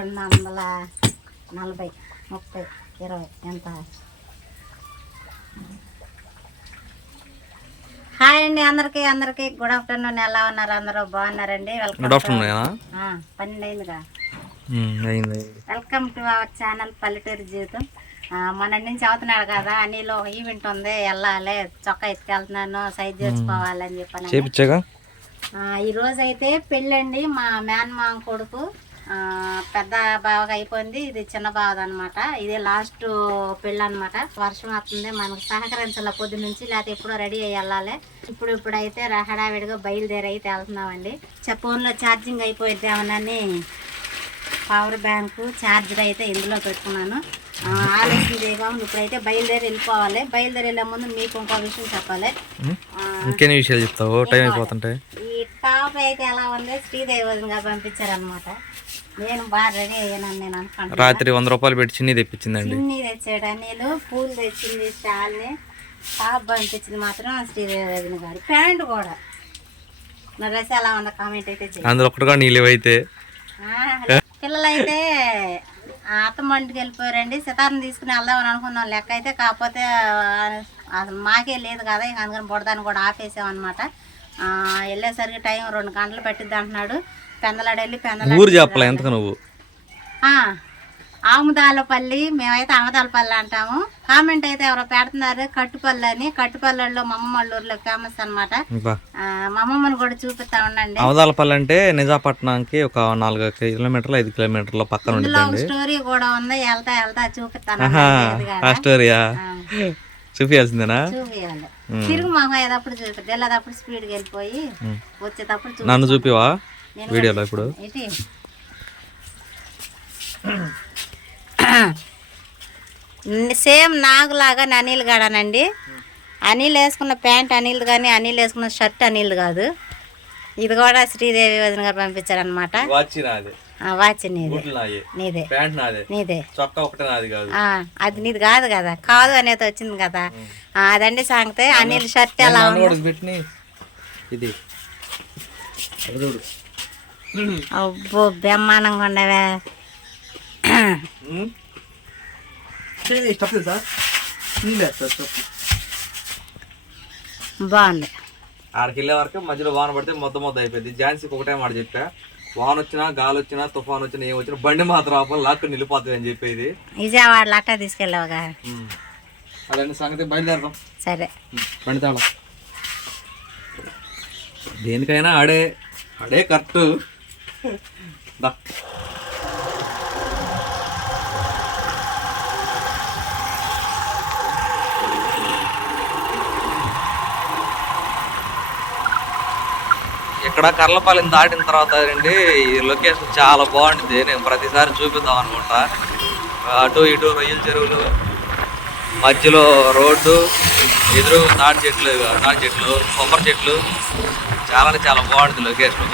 రెండు వందల నలభై ముప్పై ఇరవై ఎంత? హాయ్ అండి అందరికీ అందరికీ గుడ్ ఆఫ్టర్నూన్. ఎలా ఉన్నారు? అందరూ బాగున్నారండి? వెల్కమ్ గుడ్ ఆఫ్టర్నూన్ పన్నెండు అయిందిగా. అయింది వెల్కమ్ టు అవర్ ఛానల్ పల్లెటూరు జీవితం. ఆ, మొన్న నుంచి అవుతున్నాడు కదా అనిలో ఒక ఈవెంట్ ఉంది వెళ్ళాలి చొక్కా ఎత్తుకెళ్తున్నాను సైజ్ చేసుకోవాలని చెప్పాను ఈ రోజు అయితే పెళ్ళండి మా మేనమామ కొడుకు. పెద్ద బావగా అయిపోయింది. ఇది చిన్న బావది అనమాట ఇది లాస్ట్ పెళ్ళి అనమాట వర్షం వస్తుంది. మనకు సహకరించాల పొద్దు నుంచి లేకపోతే ఎప్పుడో రెడీ అయ్యి వెళ్ళాలి. ఇప్పుడు ఇప్పుడు అయితే హడావిడిగా బయలుదేరి అయితే వెళ్తున్నామండి. ఫోన్లో ఛార్జింగ్ అయిపోయింది ఏమనని పవర్ బ్యాంకు ఛార్జర్ అయితే ఇందులో పెట్టుకున్నాను. ఆ, ఆలస్యం చేయకుండా ఇప్పుడైతే బయలుదేరి వెళ్ళిపోవాలి. బయలుదేరి వెళ్ళే ముందు మీకు ఇంకో విషయం చెప్పాలి. ఇంకేం విషయాలు చెప్తావు? టైం అయిపోతుంటే. ఈ టాప్ అయితే ఎలా ఉంది? శ్రీదేవి పంపించారనమాట నేను బాగా నేను అనుకుంటున్నాను రాత్రి వంద రూపాయలు పెట్టి చిన్ని తెప్పించిందండి. చిన్ని తెచ్చాడు పూలు తెచ్చింది స్టాల్ని టాప్ పంపించింది మాత్రం శ్రీదేవి వదిన గారు ప్యాంట్ కూడా. నా డ్రెస్ ఎలా ఉందో కామెంట్ అయితే అందులో ఒకటిగా నీళ్ళవైతే పిల్లలైతే అత్తమ్మ ఇంటికి వెళ్ళిపోయారండి. సితారం తీసుకుని వెళ్దామని అనుకున్నాం. లెక్క అయితే కాకపోతే అసలు మాకే లేదు కదా ఇక అందుకని బుడదాన్ని కూడా ఆపేసామన్నమాట. వెళ్ళేసరికి టైం రెండు గంటలు పట్టిద్ది అంటున్నాడు. పెందలాడు ఊరు చెప్పలే ఎంతకు నువ్వు? ఆ, ఆముదాలపల్లి మేమైతే ఆముదాలపల్లి అంటాము. కామెంట్ అయితే ఎవరో పెడుతున్నారు కట్టుపల్లి అని. కట్టుపల్లెల్లో మా అమ్మమ్మళ్ళూరులో ఫేమస్ అనమాట బా మా అమ్మమ్మని కూడా చూపిస్తా ఉండండి. అవదాలపల్లి అంటే నిజాపట్నంకి ఒక నాలుగు కిలోమీటర్లు ఐదు కిలోమీటర్ల పక్కన ఉండిద్దండి. స్టోరీ కూడా ఉంది. వెళ్తా వెళ్తా చూపిస్తాను స్టోరీయా చూపించాల్సిందేనా తిరుగు మాకు అయ్యేటప్పుడు చూపిద్ది. వెళ్ళేటప్పుడు స్పీడ్కి వెళ్ళిపోయి వచ్చేటప్పుడు చూపి నన్ను చూపివా? వీడియోలో ఇప్పుడు సేమ్ నాగులాగా అనిల్ గాడానండి. అనిల్ వేసుకున్న ప్యాంట్ అనిల్ కానీ అనిల్ వేసుకున్న షర్ట్ అనిల్ కాదు. ఇది కూడా శ్రీదేవి వదిన గారు పంపించారనమాట వాచ్ నాదే. వాచ్ నీదే. బూట్లు నాయే. నీదే. ప్యాంట్ నాదే. నీదే. చొక్కా ఒకటే నాది కాదు. ఆ, అది నీది కాదు కదా. కాదు అనేది వచ్చింది కదా. ఆ, అదండి సాంగతే. అనిల్ షర్ట్ ఎలా ఉంది. ఇది అబ్బో బ్రహ్మాండంగా ఉండవే. బాగుంది. ఆడికి వెళ్ళే వరకు మధ్యలో వాన పడితే మొత్తం మొత్తం అయిపోయింది. ఝాన్సీకి ఒకటే మాట చెప్పా. వాన వచ్చినా గాలి వచ్చినా తుఫాన్ వచ్చినా ఏం వచ్చినా బండి మాత్రం ఆపని లాక్కు నిలిపోతుంది అని చెప్పేది. విజయవాడలో అట్టా తీసుకెళ్ళావుగా అదండి సంగతి బయలుదేరదాం. సరే. బండి తాళం. దేనికైనా ఆడే ఆడే కరెక్ట్. దా ఇక్కడ కర్లపాలెం దాటిన తర్వాత అండి ఈ లొకేషన్ చాలా బాగుంటుంది. నేను ప్రతిసారి చూపిద్దాం అనుకుంటా. అటు ఇటు రొయ్యల చెరువులు మధ్యలో రోడ్డు ఎదురు తాటి చెట్లు తాటి చెట్లు కొబ్బరి చెట్లు. చాలా చాలా బాగుంటుంది లొకేషన్.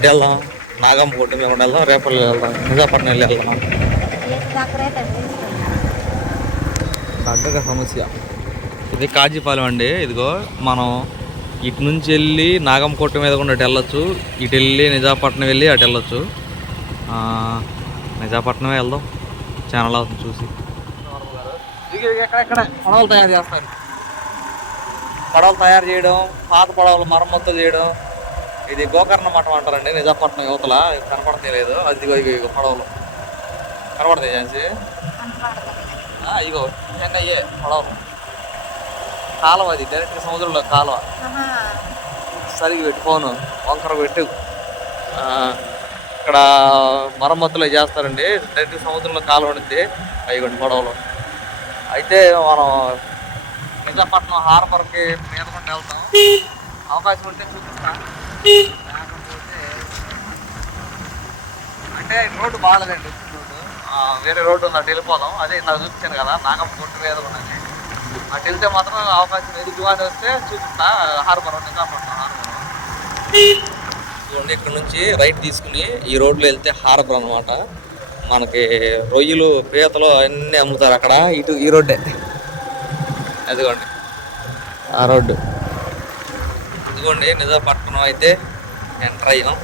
ఎటు వెళ్దాం నాగం కొట్టు మేము వెళ్దాం రేపల్లి వెళ్దాం. నిజాపట్నం వెళ్ళి వెళ్దాం. దగ్గర సమస్య. ఇది కాజీపాలెం అండి. ఇదిగో మనం ఇటు నుంచి వెళ్ళి నాగంకోట మీద కూడా అటు వెళ్ళొచ్చు. ఇటు వెళ్ళి నిజాపట్నం వెళ్ళి అటు వెళ్ళొచ్చు. ఆ, నిజాపట్నమే వెళ్దాం. ఛానల్ అవుతుంది చూసి. ఎక్కడెక్కడ? పడవలు తయారు చేస్తారు. పడవలు తయారు చేయడం పాత పడవలు మరమ్మత్తు చేయడం ఇది గోకర్ణ మఠం అంటారండి. నిజాపట్నం యువతల. కనపడతే లేదు అది ఇగో పడవలు. కనపడతాయి ఝాన్సీ? ఇగో నిజంగా అయ్యే పడవలు. కాలువ అది డైరెక్ట్ సముద్రంలో కాలువ. సరిగి పెట్టు ఫోను వంకర పెట్టు. ఇక్కడ మరమ్మతులు చేస్తారండి. డైరెక్ట్ సముద్రంలో కాలువ ఉండిద్ది. అయిగోండి పడవలు. అయితే మనం నిజాపట్నం హార్బర్కి మీద కొండ వెళ్తాం. అవకాశం ఉంటే చూపిస్తాను అంటే రోడ్డు బాగాలేదండి. రోడ్డు. ఆ, వేరే రోడ్డు ఉంది అటు వెళ్ళిపోదాం. అదే నాకు చూపించాను కదా నాగమ్మ గుట్టు మీద ఉన్నది అటు వెళ్తే మాత్రం అవకాశం ఎదుగుగానే వస్తే చూపిస్తా. Harbour Nizampatnam harbour. ఇదిగోండి ఇక్కడ నుంచి రైట్ తీసుకుని ఈ రోడ్లో వెళ్తే హార్బర్ అనమాట మనకి రొయ్యలు పీతలు అన్నీ అమ్ముతారు అక్కడ. ఇటు ఈ రోడ్డే. అదిగోండి. ఆ రోడ్డు. ఇదిగోండి నిజాంపట్నం అయితే ఎంటర్ అయ్యాం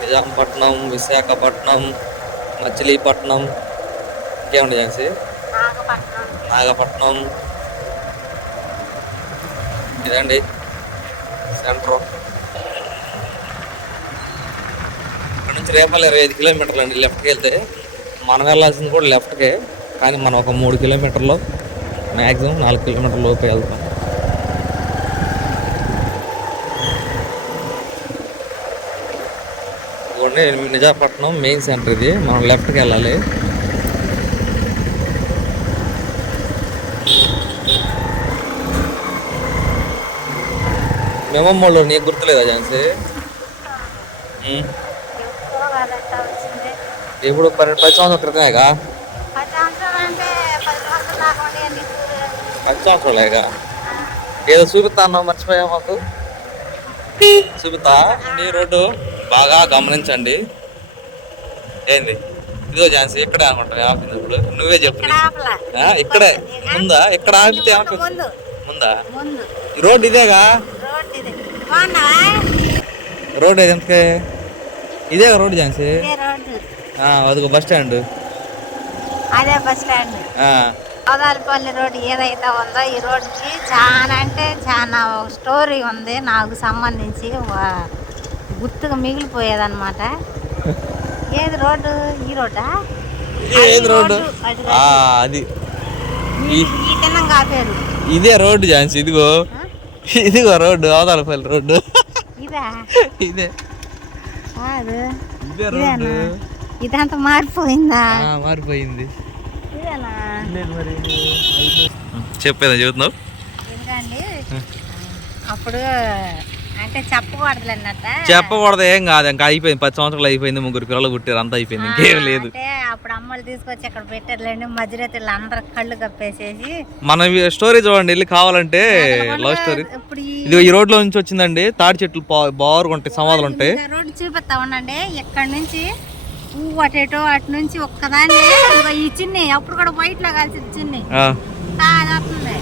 నిజాంపట్నం విశాఖపట్నం మచిలీపట్నం ఇంకేముంది చేసి నాగపట్నం. ఇదండి సెంటర్ ఇక్కడ నుంచి రేపల్లి ఇరవై ఐదు కిలోమీటర్లు అండి లెఫ్ట్కి వెళ్తే. మనం వెళ్ళాల్సింది కూడా లెఫ్ట్కే కానీ మనం ఒక మూడు కిలోమీటర్లు మ్యాక్సిమం నాలుగు కిలోమీటర్ల లోపు వెళ్తాం. ఇదిగోండి నిజాపట్నం మెయిన్ సెంటర్ ఇది. మనం లెఫ్ట్కి వెళ్ళాలి. మేమమ్మోళ్ళు నీకు గుర్తులేదా ఝాన్సీ? వచ్చింది ఇప్పుడు పది సంవత్సరాల క్రితమేగా పది సంవత్సరాలేగా ఏదో చూపిస్తా అన్నావు మర్చిపోయా మాకు? చూపిస్తా ఈ రోడ్డు? బాగా గమనించండి. ఏంది? ఇదిగో ఝాన్సీ ఇక్కడే అనుకుంటా ఆపినప్పుడు నువ్వే చెప్పు. ఇక్కడ ముందా ఇక్కడ. ఆపితే. ముందు? రోడ్డు ఇదేగా? రోడ్ ఇది. ఎంతకే ఝాన్సీ? ఇదే రోడ్డు. ఆ, అదిగో బస్ స్టాండ్. అదే బస్ స్టాండ్. గోదావరిపల్లి రోడ్డు ఏదైతే ఉందో ఈ రోడ్డుకి చాలా అంటే చాలా స్టోరీ ఉంది. నాకు సంబంధించి. గుర్తుగా మిగిలిపోయేదన్నమాట. ఏది రోడ్డు? ఈ రోడ్డా? ఇది ఏది రోడ్డు? అది. ఇదే రోడ్డు ఝాన్సీ ఇదిగో. ఇదిగో రోడ్డు అవతాలపల్లి రోడ్డు. ఇదా? ఇదే. రోడ్డు. ఇదంతా మారిపోయిందా? ఆ, మారిపోయింది. ఇదేనా? చెప్పేదా చెబుతున్నావు? అప్పుడు చెప్పకూడదు ఏం కాదు ఇంకా అయిపోయింది పది సంవత్సరాలు అయిపోయింది ముగ్గురు పిల్లలు పుట్టారు అంతా అయిపోయింది ఇంకేం లేదు. అప్పుడు అమ్మలు తీసుకొచ్చి అక్కడ పెట్టారులేండి మధ్యరేతులు అందరు కళ్ళు కప్పేసేసి. మన స్టోరీ చూడండి వెళ్ళి కావాలంటే లవ్ స్టోరీ. ఈ ఇది ఈ రోడ్లో నుంచి వచ్చిందండి తాడి చెట్లు బారుగా ఉంటాయి సమాధులు ఉంటాయి. రోడ్డు చూపిస్తా ఉండండి ఇక్కడ నుంచి పువ్వు అటు ఇటు అటు నుంచి ఒక్కదాన్ని ఈ చిన్ని అప్పుడు కూడా వైట్లో కలిసి చిన్ని. ఆ, అది వస్తుంది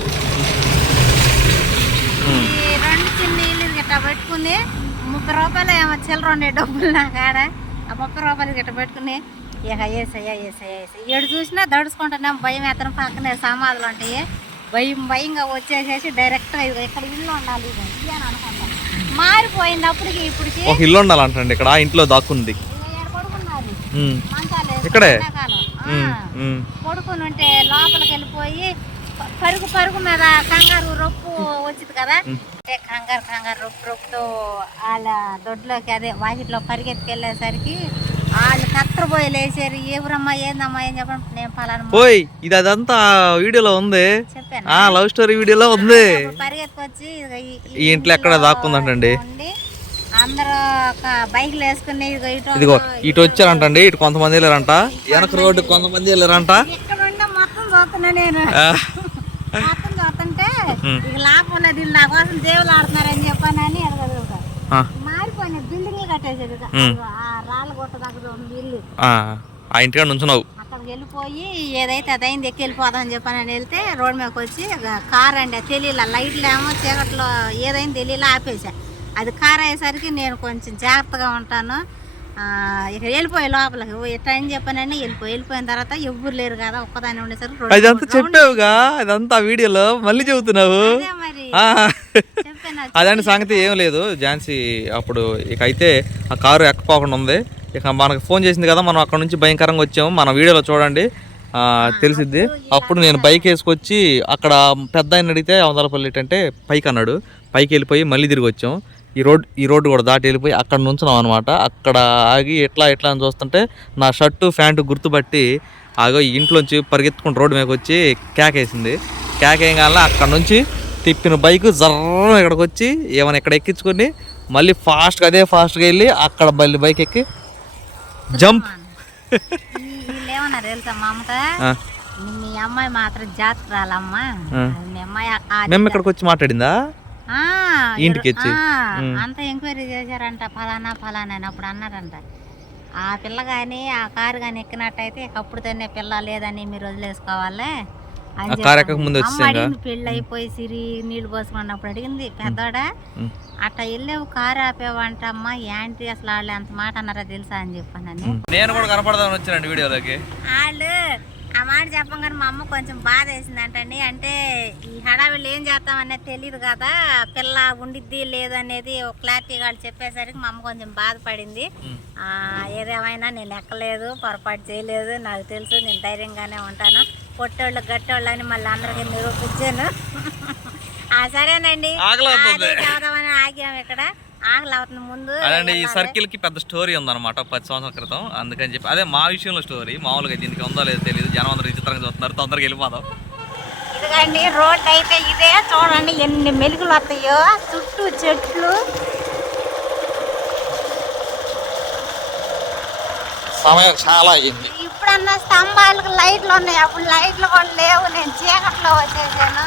ఈ రెండు గిట్ట పెట్టుకుని ముప్పై రూపాయలు ఏమో చిల్లర ఉండే డబ్బులు నా కాడ. ఆ ముప్పై రూపాయలు గిట్ట పెట్టుకుని ఇక వేసయ్యా వేసయ్యా వేసయ్య ఏడు చూసినా దడుచుకుంటున్నాం. భయం ఎత్తనం పక్కనే సమాధులు ఉంటాయి భయం భయంగా వచ్చేసేసి డైరెక్ట్గా ఇది ఇక్కడ ఇల్లు ఉండాలి ఇది అని అనుకుంటాం. మారిపోయింది అప్పటికి ఇప్పటికి ఒక ఇల్లు ఉండాలంటండి. ఇక్కడ ఇంట్లో దాక్కుంది. ఇక్కడే? పడుకుని ఉంటే లోపలికి వెళ్ళిపోయి పరుగు పరుగు మీద కంగారు రొప్పు వచ్చింది కదా. అంటే కంగారు కంగారు రొప్పు రొప్పుతో వాళ్ళ దొడ్లోకి అదే వాకిట్లో పరిగెత్తుకెళ్ళేసరికి వాళ్ళు కత్తరపోయి లేచారు. ఎవరమ్మా ఏందమ్మా ఏం చెప్పండి నేను పలానా పోయ్ ఇది అదంతా వీడియోలో ఉంది. చెప్పాను? ఆ లవ్ స్టోరీ వీడియోలో ఉంది. పరిగెత్తుకొచ్చి ఈ- ఇంట్లో ఎక్కడ దాక్కుందంటండి? ఉండి అందరూ ఒక బైక్లు వేసుకుని ఇదిగో ఇటు వచ్చారంటండి. ఇటు కొంతమంది వెళ్ళారంట. వెనక రోడ్డు కొంతమంది వెళ్ళారంట. ఇక్కడ ఉండే మొత్తం నేను. చూస్తుంటే ఇక లాభం లేదు నా కోసం దేవులు ఆడుతున్నారని చెప్పానని ఎడగదుగుతారు మారిపోయిన బిల్డింగ్లు కట్టేసారు. ఆ రాళ్ళ గుట్ట దగ్గర ఉంది ఇల్లు ఆ, ఇంటికాడ నుంచున్నావు. అక్కడికి వెళ్ళిపోయి ఏదైతే అదైంది ఎక్కి వెళ్ళిపోదామని చెప్పానని వెళ్తే రోడ్ మీదకి వచ్చి కార్ అండి తెలియలే లైట్లు ఏమో చీకట్లో ఏదైంది తెలియలే ఆపేసా అది కార్ అయ్యేసరికి నేను కొంచెం జాగ్రత్తగా ఉంటాను. ఇక వెళ్ళిపోయి లోపలికి ఓ ఇట్లా అని చెప్పానని వెళ్ళిపోయి వెళ్ళిపోయిన తర్వాత ఎవ్వరు లేరు కదా ఒక్కదాన్ని ఉండేసరికి అదంతా చెప్పావుగా అదంతా వీడియోలో మళ్ళీ చెబుతున్నావు. అదండి సంగతి ఏం లేదు ఝాన్సీ అప్పుడు ఇక అయితే ఆ కారు ఎక్కపోకుండా ఉంది. ఇక మనకు ఫోన్ చేసింది కదా మనం అక్కడ నుంచి భయంకరంగా వచ్చాము. మన వీడియోలో చూడండి. ఆ, తెలిసిద్ది. అప్పుడు నేను బైక్ వేసుకొచ్చి అక్కడ పెద్ద ఆయన అడిగితే అవతలపల్లి అంటే పైకి అన్నాడు. పైకి వెళ్ళిపోయి మళ్ళీ తిరిగి వచ్చాం. ఈ రోడ్ ఈ రోడ్డు కూడా దాటి వెళ్ళిపోయి అక్కడ నుంచున్నాం అనమాట అక్కడ ఆగి ఎట్లా ఎట్లా అని చూస్తుంటే నా షర్టు ప్యాంటు గుర్తుపట్టి ఆగో ఇంట్లోంచి పరిగెత్తుకుంటూ రోడ్డు మీదకి వచ్చి కేకేసింది. కేకేయం కాల అక్కడ నుంచి తిప్పిన బైక్ జర్ర ఇక్కడికి వచ్చి ఏమైనా ఇక్కడ ఎక్కించుకొని మళ్ళీ ఫాస్ట్గా అదే ఫాస్ట్గా వెళ్ళి అక్కడ మళ్ళీ బైక్ ఎక్కి జంప్. మా అమ్మాయి మాత్రం. మీ అమ్మాయి మేము ఇక్కడికి వచ్చి మాట్లాడిందా? ఇంటికి వచ్చి? అంతా ఎంక్వైరీ చేశారంట ఫలానా ఫలానా అని అప్పుడు అన్నారంట. ఆ పిల్ల కానీ ఆ కారు కానీ ఎక్కినట్టయితే ఇక అప్పుడుతోనే పిల్ల లేదని మీరు వదిలేసుకోవాలి పెళ్ళి అయిపోయి సిరి నీళ్ళు పోసుకున్నప్పుడు అడిగింది పెద్దోడా. అట్ట వెళ్ళావు కారు ఆపేవంట అమ్మ ఏంటి అసలు వాళ్ళు ఎంత మాట అన్నారో తెలుసా? అని చెప్పానని నేను కూడా కనపడదామని వచ్చానండి వీడియోలోకి. వాళ్ళు ఆ మాట చెప్పగానే మా అమ్మ కొంచెం బాధ వేసిందంటండి. అంటే ఈ హడావిళ్ళు ఏం చేస్తామనేది తెలియదు కదా పిల్ల ఉండిద్ది లేదనేది ఒక క్లారిటీ వాళ్ళు చెప్పేసరికి మా అమ్మ కొంచెం బాధపడింది. ఆ, ఏదేమైనా నేను ఎక్కలేదు పొరపాటు చేయలేదు నాకు తెలుసు నేను ధైర్యంగానే ఉంటాను. పొట్టోళ్ళు గట్టోళ్ళు అని మళ్ళీ అందరికీ నిరూపించాను. సరేనండి. చదువుదామని ఆగాము ఇక్కడ. అదండి ఈ. సర్కిల్కి పెద్ద స్టోరీ ఉందన్నమాట పది సంవత్సరాల క్రితం. అందుకని చెప్పి అదే మా విషయంలో స్టోరీ. మామూలుగా దీనికి ఉందో లేదో తెలియదు జనం అందరూ విచిత్రంగా చూస్తున్నారు. తొందరగా వెళ్ళిపోదాం. ఇదిగండి రోడ్ అయితే ఇదే. చూడండి ఎన్ని మెలుగులు వస్తాయో. చుట్టూ చెట్లు. సమయం చాలా అయ్యింది. ఇప్పుడన్నా స్తంభాలకు లైట్లు ఉన్నాయి. అప్పుడు లైట్లు కూడా లేవు. నేను చీకట్లో వచ్చేసాను.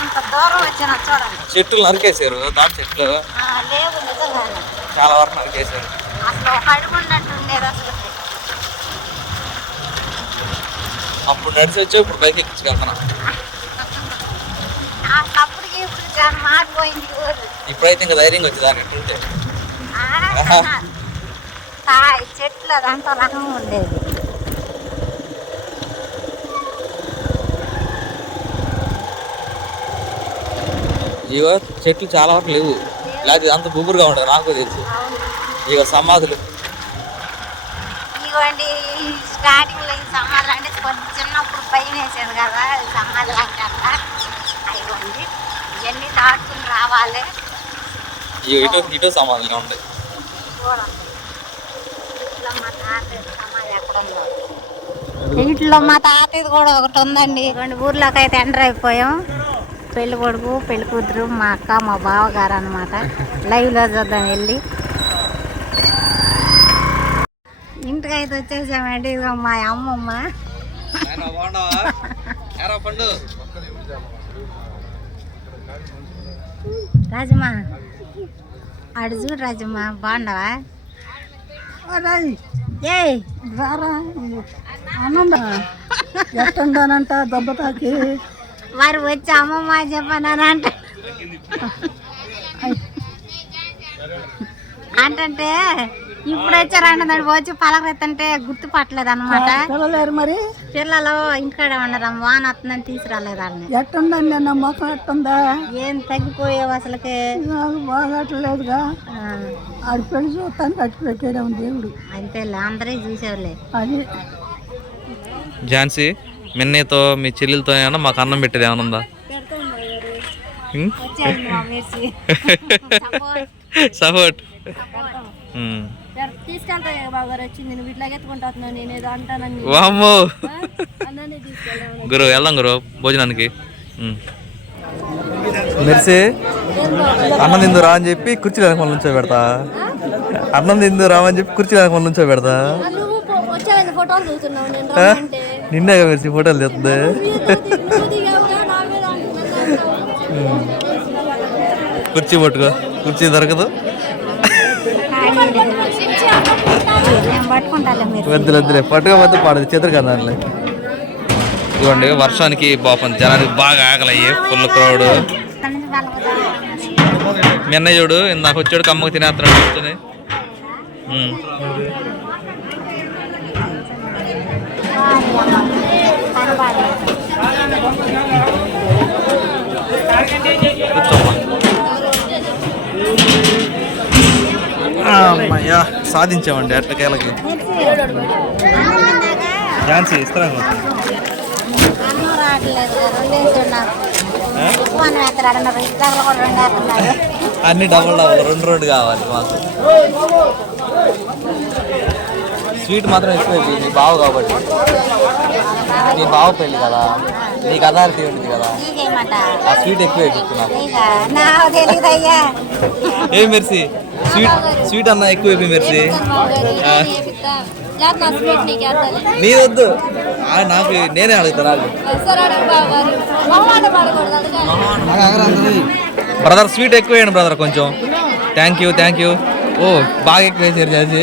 ఎంత దూరం వచ్చినా చూడండి. చెట్లు నరికేశారు దాని చెట్లు. ఆ, లేవు నిజంగానే. చాలా వరకు నరికేశారు. అసలు ఒక అడుగు ఉన్నట్టు ఉండేది అసలు. అప్పుడు నడిచి వచ్చి ఇప్పుడు బైక్ ఎక్కించుకెళ్తున్నా అప్పటికి ఇప్పుడు చాలా మారిపోయింది ఈ ఊరు. ఇప్పుడైతే ఇంకా ధైర్యంగా వచ్చి దాని ఎట్టుంటే తాయి చెట్లు అదంతా రకం ఉండేది. ఇగో చెట్లు చాలా వరకు లేవు. లేకపోతే అంత గుబురుగా ఉంటుంది నాకు తెలుసు. ఇక సమాధులు. ఇదిగోండి ఈ స్టార్టింగ్లో ఈ సమాధులు అంటే కొంచెం చిన్నప్పుడు భయం వేసేది కదా ఈ సమాధులు అంటే అట్లా అయ్యండి ఇవన్నీ దాటుకుని రావాలి. ఇగో ఇటు ఇటు సమాధులు ఉంటాయి ఇట్లా మా తాతయ్యది కూడా ఒకటి ఉందండి. ఇదిగోండి ఊర్లోకి అయితే ఎంటర్ అయిపోయాం. పెళ్ళి కొడుకు పెళ్ళి కూతురు మా అక్క మా బావగారు అనమాట లైవ్లో చూద్దాం వెళ్ళి. ఇంటికి అయితే వచ్చేసామండి. ఇదిగో మా అమ్మమ్మ. పండు? రాజమ్మా ఆడు చూడు రాజమ్మా బాగుండవా ఏయ్ ఎట్టుండానంట దెబ్బ తాకి. వారు వచ్చి అమ్మమ్మ చెప్పానంట అంటే. ఇప్పుడు వచ్చారంట దాన్ని వచ్చి పలకరెత్తంటే గుర్తుపట్టలేదు అనమాట పిల్లలేరు మరి? పిల్లలు ఇంటికాడే ఉండరు వాన వస్తుందని తీసుకురాలేదు వాళ్ళని. ఎట్టుందని నిన్న ముఖం ఎట్టుందా? ఏం తగ్గిపోయావు అసలుకి? బాగట్లేదుగా. ఆ, ఆడి పెళ్ళి చూస్తాను కట్టి పెట్టాడు దేవుడు. అంతేలే అందరూ చూసేవాళ్ళే. అది. ఝాన్సీ? మిన్నీతో మీ చెల్లెలతో ఏమన్నా మాకు అన్నం పెట్టేది ఏమైనా ఉందా? సపోర్ట్. వామ్మో. గురు వెళ్దాం గురు భోజనానికి. మెరిసి అన్నం తిందు రా అని చెప్పి కుర్చీ వెనక మళ్ళీ నుంచో పెడతా. అన్నం తిందు రా అని చెప్పి కుర్చీ వెనక మళ్ళీ నుంచో పెడతా. నువ్వు వచ్చాక ఫోటోలు దిగుతున్నావు నేను ఆ? నిన్నే మెరిసి ఫోటోలు తెస్తుంది కుర్చీ పట్టుకో కుర్చీ దొరకదు. వద్దులు వద్దులే పట్టుకోపోతే పాడదు చేతులు కదా దాంట్లో. ఇవ్వండి వర్షానికి పాపం జనానికి బాగా ఆకలయ్యి ఫుల్ క్రౌడ్. మీ అన్నయ్య చూడు ఇందాక వచ్చాడు కమ్మకు తినేస్తున్నాడు కూర్చొని. అమ్మయ్యా సాధించామండి అట్టకేలకి ఝాన్సీ ఇస్తారా? అన్ని డబుల్ డబుల్ రెండు రెండు కావాలి మాకు. స్వీట్ మాత్రం ఎక్కువ అయిపోయింది. నీ బావ కాబట్టి. నీ బావ పెళ్ళి కదా. నీకు అథారిటీ ఉంటుంది కదా. ఆ స్వీట్ ఎక్కువ నాకు. ఏం మెరిసి? స్వీట్ స్వీట్ అన్న ఎక్కువ మెర్సి. నీ వద్దు. ఆ, నాకు నేనే అడుగుతా నాకు. బ్రదర్ స్వీట్ ఎక్కువ వేయండి బ్రదర్ కొంచెం. థ్యాంక్ యూ థ్యాంక్ యూ ఓ బాగా ఎక్కువ వేసారు చేసి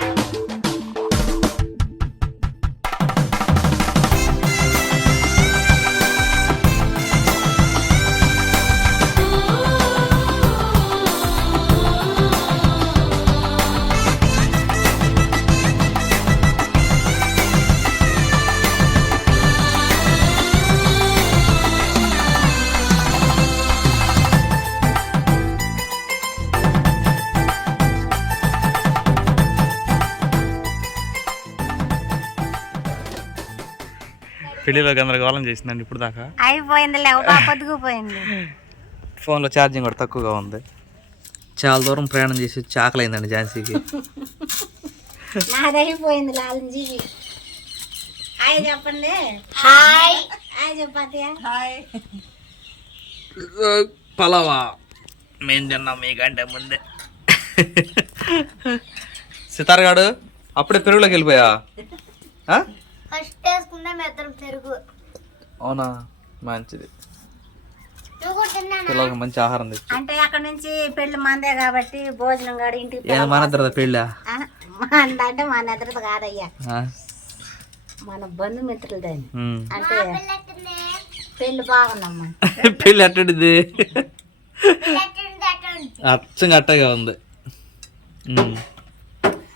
పెళ్ళిలో గందరగోళం చేసిందండి ఇప్పుడు దాకా అయిపోయింది పొద్దుకుపోయింది. ఫోన్లో ఛార్జింగ్ కూడా తక్కువగా ఉంది. చాలా దూరం ప్రయాణం చేసి చాకలైందండి ఝాన్సీకి. నాది అయిపోయింది లాలంజీ. హాయ్ చెప్పండి. హాయ్. హాయ్ చెప్పాతయ్య. హాయ్. పలావా. మేము తిన్నాం మీకంటే ముందే. సితారగాడు అప్పుడే పెరుగులోకి వెళ్ళిపోయా? పెరుగు. అవునా? మంచిది. పిల్లలకి మంచి ఆహారం తెచ్చి. అంటే అక్కడ నుంచి పెళ్ళి మందే కాబట్టి భోజనం కాడ ఇంటికి ఏదో మానేద్దరు పెళ్ళా? ఆ, మన అంటే మన ఎదురు కాదయ్యా. ఆ? మన బంధుమిత్రులదని. ఉమ్. అంటే పెళ్ళి బాగుందమ్మా. పెళ్ళి అట్టడిది అచ్చంగా అట్టగా ఉంది.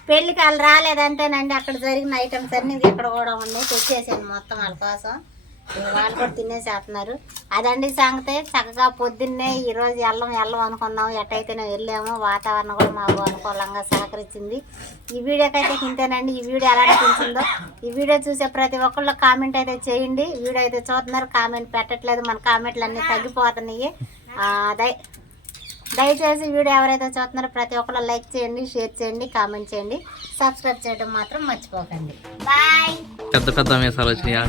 ఉమ్. పెళ్ళికి వాళ్ళు రాలేదంటేనండి అక్కడ జరిగిన ఐటమ్స్ అన్ని ఇక్కడ కూడా ఉన్నాయి. తెచ్చేసాను మొత్తం వాళ్ళ కోసం. వాళ్ళు కూడా తినేసేస్తున్నారు. అదండి సంగతే. చక్కగా పొద్దున్నే ఈరోజు వెళ్ళం వెళ్ళం అనుకున్నాం. ఎట్టయితేనే వెళ్ళాము. వాతావరణం కూడా మాకు అనుకూలంగా సహకరించింది. ఈ వీడియోకి అయితే ఇంతేనండి. ఈ వీడియో ఎలా అనిపించిందో ఈ వీడియో చూసే ప్రతి ఒక్కళ్ళు కామెంట్ అయితే చేయండి. వీడియో అయితే చూస్తున్నారు. కామెంట్ పెట్టట్లేదు. మన కామెంట్లు అన్నీ తగ్గిపోతున్నాయి అదే దయచేసి వీడియో ఎవరైతే చూస్తున్నారో ప్రతి ఒక్కరు లైక్ చేయండి షేర్ చేయండి కామెంట్ చేయండి. సబ్స్క్రైబ్ చేయడం మాత్రం మర్చిపోకండి. బాయ్. పెద్ద పెద్ద మీసాలు వచ్చినాయా?